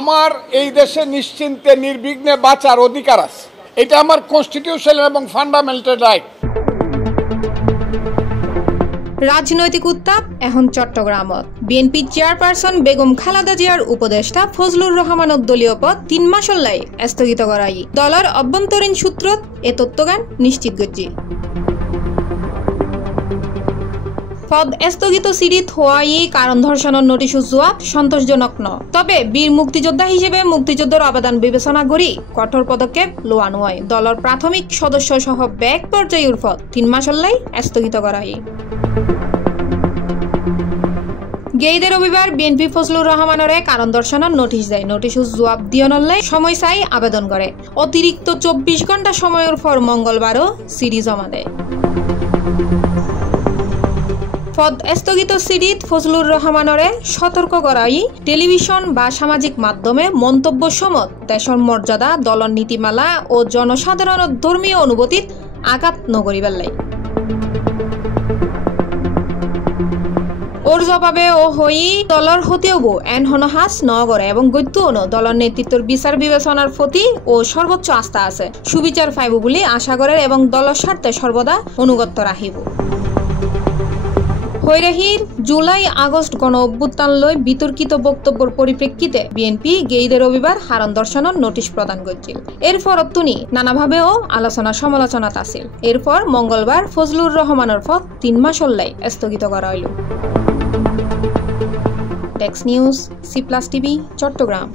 আমার এই দেশে নিশ্চিন্তে নির্বিঘ্নে বাঁচার অধিকার আছে, এটা আমার কনস্টিটিউশনাল এবং ফান্ডামেন্টাল রাইট। রাজনৈতিক উত্তাপ এখন চট্টগ্রামত। বিএনপি চেয়ারপারসন বেগম খালেদা জিয়ার উপদেষ্টা ফজলুর রহমানের দলীয় পদ 3 মাসল্লাই স্থগিত করাই দলের অভ্যন্তরীণ সূত্রত এ তথ্যজ্ঞান নিশ্চিত করছি। পদ স্থগিত সিরিত হওয়াই কারণ ধর্ষণের নোটিশ জবাব সন্তোষজনক ন, তবে বীর মুক্তিযোদ্ধা হিসেবে মুক্তিযুদ্ধের অবদান বিবেচনা করি কঠোর পদক্ষেপ লোয়ানো হয়। দলের প্রাথমিক সদস্য সহ ব্যাক পর্যায়ের পদ 3 মাসল্লাই স্থগিত করা হয়। গেইদে রবিবার বিএনপি ফজলুর রহমানের কারণ দর্শনের নোটিশ দেয়। নোটিশ জবাব দিয়নল্লাই সময় চাই আবেদন করে। অতিরিক্ত 24 ঘন্টা সময়ের পর মঙ্গলবারও সিডি জমা দেয়। পদ স্থগিত সিডিত ফজলুর রহমানরে সতর্ক করাই টেলিভিশন বা সামাজিক মাধ্যমে মন্তব্য সমত দেশের মর্যাদা, দলর নীতিমালা ও জনসাধারণের ধর্মীয় অনুভূতিত আঘাত নকরিবার লাই। ওর জবাবে ও হই দলর হতেও এন হনহাস ন করে এবং গত্যুন দলর নেতৃত্বের বিচার বিবেচনার প্রতি ও সর্বোচ্চ আস্থা আছে, সুবিচার পাইব বলে আশা করে এবং দলের স্বার্থে সর্বদা অনুগত্য রাখিব। হৈরাহির জুলাই আগস্ট গণ অভ্যুত্থান লই বিতর্কিত বক্তব্যের পরিপ্রেক্ষিতে বিএনপি গেইদে রবিবার হারণ দর্শনের নোটিশ প্রদান করছিল। এরপর তিনি নানাভাবেও আলোচনা সমালোচনাত আছিল। এরপর মঙ্গলবার ফজলুর রহমানের পদ 3 মাসল্লাই স্থগিত করা হইল। Text news, C+ TV, Chittagong.